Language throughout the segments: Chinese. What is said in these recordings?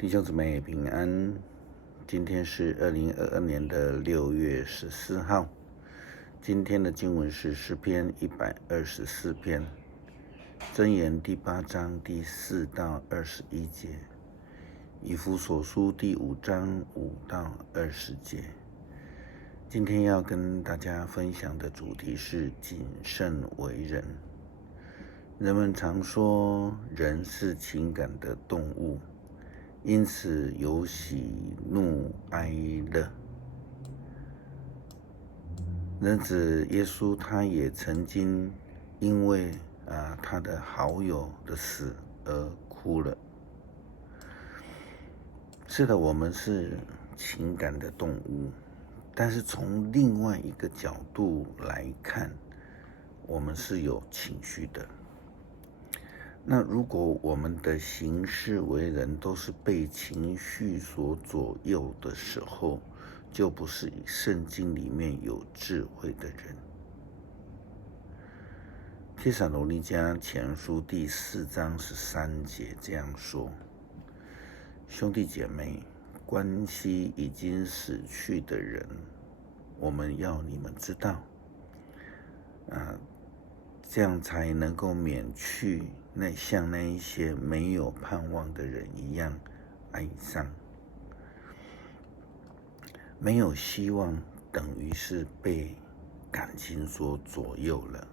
弟兄姊妹平安，今天是2022年的6月14号。今天的经文是诗篇124篇，箴言第8章第4到21节，以弗所书第5章5到20节。今天要跟大家分享的主题是谨慎为人。人们常说人是情感的动物，因此有喜怒哀乐。人子耶稣他也曾经因为他的好友的死而哭了。是的，我们是情感的动物，但是从另外一个角度来看，我们是有情绪的。那如果我们的行事为人都是被情绪所左右的时候，就不是圣经里面有智慧的人。帖撒罗尼迦前书第4章13节这样说：兄弟姐妹，关系已经死去的人，我们要你们知道，这样才能够免去像那一些没有盼望的人一样哀伤。没有希望等于是被感情所左右了，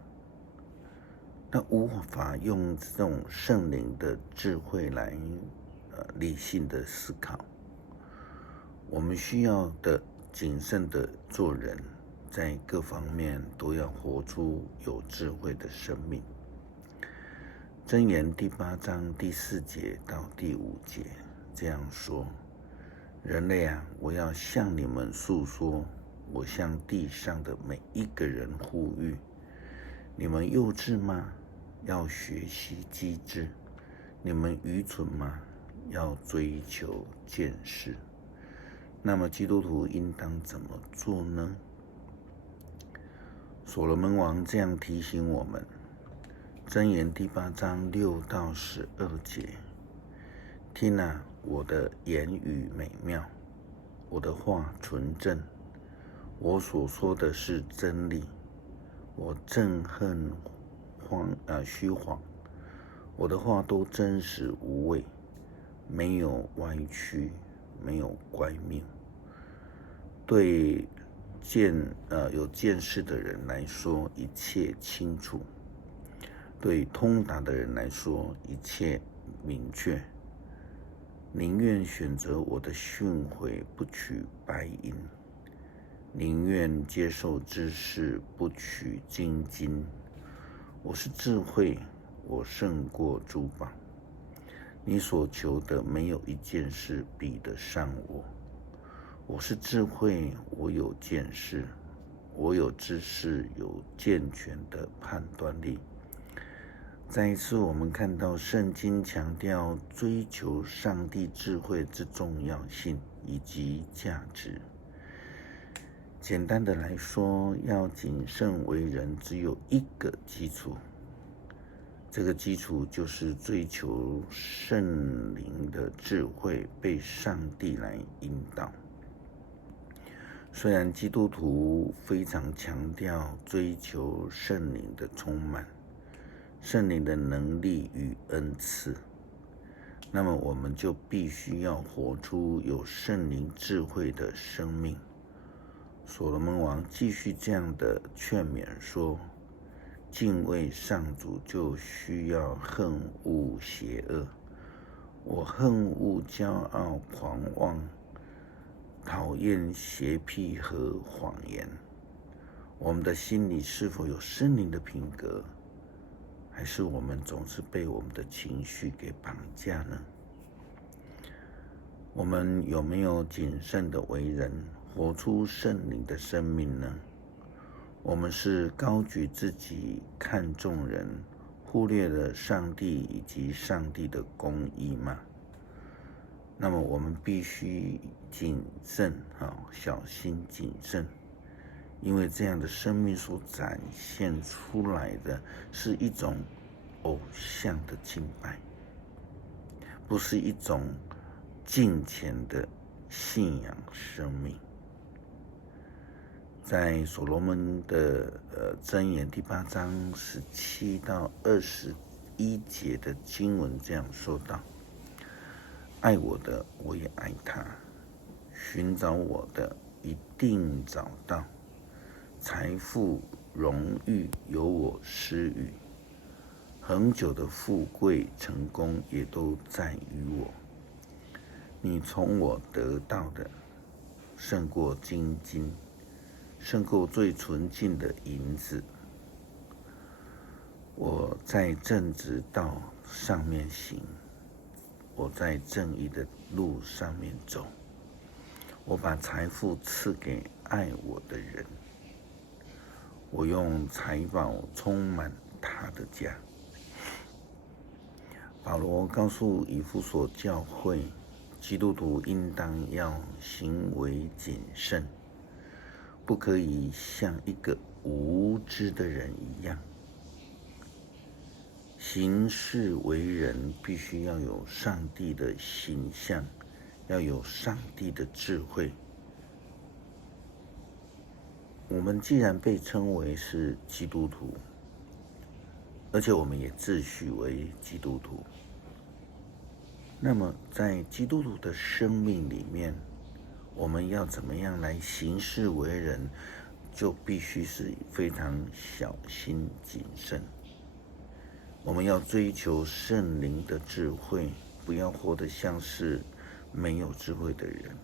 那无法用这种圣灵的智慧来理性的思考。我们需要的谨慎的做人，在各方面都要活出有智慧的生命。箴言第8章第4节到第5节这样说：人类啊，我要向你们诉说，我向地上的每一个人呼吁，你们幼稚吗？要学习机智。你们愚蠢吗？要追求见识。那么基督徒应当怎么做呢？所罗门王这样提醒我们，箴言第8章6到12节：听啊，我的言语美妙，我的话纯正，我所说的是真理，我憎恨虚谎，我的话都真实无伪，没有歪曲，没有乖谬。对有见识的人来说，一切清楚；对通达的人来说，一切明确。宁愿选择我的训诲，不取白银；宁愿接受知识，不取金金。我是智慧，我胜过珠宝。你所求的没有一件事比得上我。我是智慧，我有见识，我有知识，有健全的判断力。再一次，我们看到圣经强调追求上帝智慧之重要性以及价值。简单的来说，要谨慎为人，只有一个基础，这个基础就是追求圣灵的智慧，被上帝来引导。虽然基督徒非常强调追求圣灵的充满，圣灵的能力与恩赐，那么我们就必须要活出有圣灵智慧的生命。所罗门王继续这样的劝勉说：敬畏上主就需要恨恶邪恶，我恨恶骄傲狂妄，讨厌邪僻和谎言。我们的心里是否有圣灵的品格，还是我们总是被我们的情绪给绑架呢？我们有没有谨慎的为人，活出圣灵的生命呢？我们是高举自己看重人，忽略了上帝以及上帝的公义吗？那么我们必须谨慎，小心谨慎，因为这样的生命所展现出来的是一种偶像的敬拜，不是一种敬虔的信仰生命。在所罗门的箴言第8章17到21节的经文这样说道：爱我的，我也爱他；寻找我的，一定找到。财富、荣誉由我施予，恒久的富贵、成功也都在于我。你从我得到的，胜过金金，胜过最纯净的银子。我在正直道上面行，我在正义的路上面走。我把财富赐给爱我的人，我用财宝充满他的家。保罗告诉以弗所教会，基督徒应当要行为谨慎，不可以像一个无知的人一样。行事为人必须要有上帝的形象，要有上帝的智慧。我们既然被称为是基督徒，而且我们也自诩为基督徒，那么在基督徒的生命里面，我们要怎么样来行事为人，就必须是非常小心谨慎。我们要追求圣灵的智慧，不要活得像是没有智慧的人。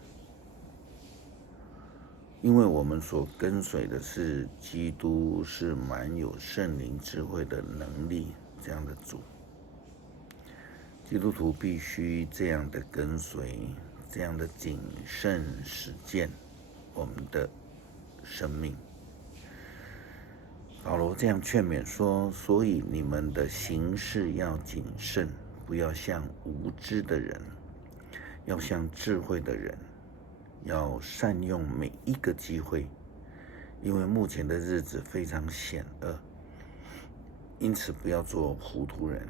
因为我们所跟随的是基督，是满有圣灵智慧的能力这样的主。基督徒必须这样的跟随，这样的谨慎实践我们的生命。保罗这样劝勉说：所以你们的行事要谨慎，不要像无知的人，要像智慧的人，要善用每一个机会，因为目前的日子非常险恶，因此不要做糊涂人，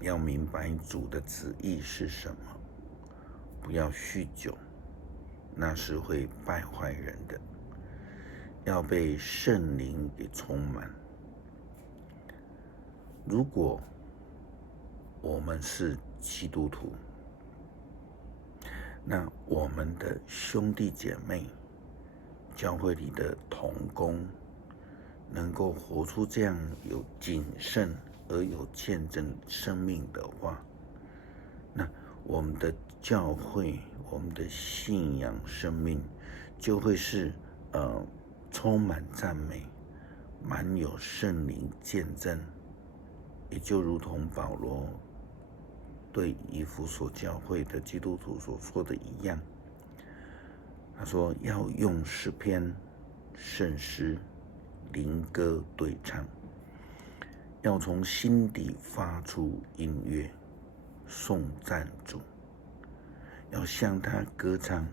要明白主的旨意是什么，不要酗酒，那是会败坏人的，要被圣灵给充满。如果我们是基督徒，那我们的兄弟姐妹、教会里的同工，能够活出这样有谨慎而有见证生命的话，那我们的教会、我们的信仰生命就会是充满赞美，满有圣灵见证，也就如同保罗对以弗所教会的基督徒所说的一样。他说要用诗篇、圣诗、灵歌对唱，要从心底发出音乐，颂赞主，要向他歌唱，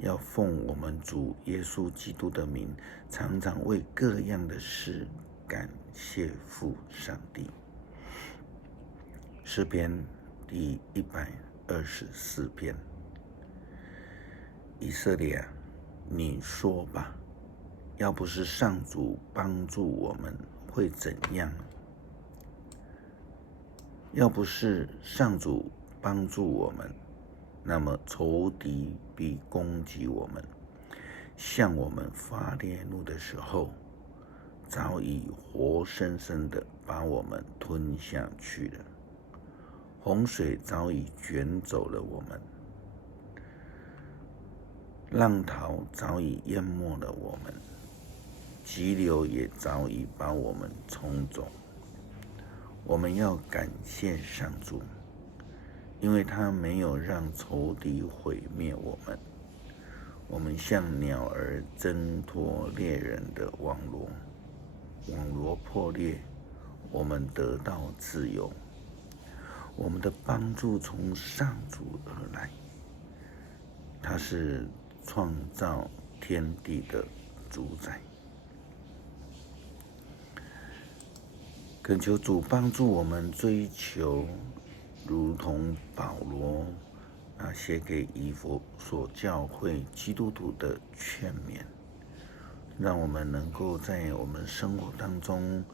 要奉我们主耶稣基督的名，常常为各样的事感谢父上帝。诗篇第124篇。以色列啊，你说吧，要不是上主帮助我们，会怎样？要不是上主帮助我们，那么仇敌必攻击我们，向我们发烈怒的时候，早已活生生的把我们吞下去了。洪水早已卷走了我们，浪涛早已淹没了我们，急流也早已把我们冲走。我们要感谢上主，因为他没有让仇敌毁灭我们。我们像鸟儿挣脱猎人的网罗，网罗破裂，我们得到自由。我们的帮助从上主而来，他是创造天地的主宰。恳求主帮助我们追求如同保罗写给以弗所教会基督徒的劝勉，让我们能够在我们生活当中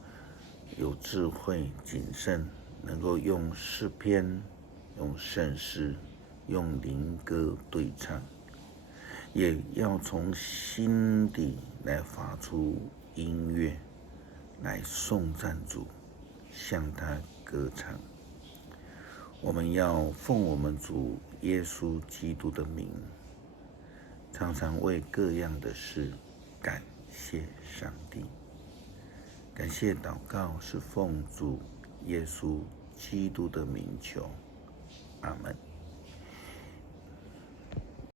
有智慧、谨慎，能够用诗篇、用圣诗、用灵歌对唱，也要从心底来发出音乐，来颂赞主，向他歌唱。我们要奉我们主耶稣基督的名，常常为各样的事感谢上帝。感谢祷告是奉主耶稣基督的名求，阿们。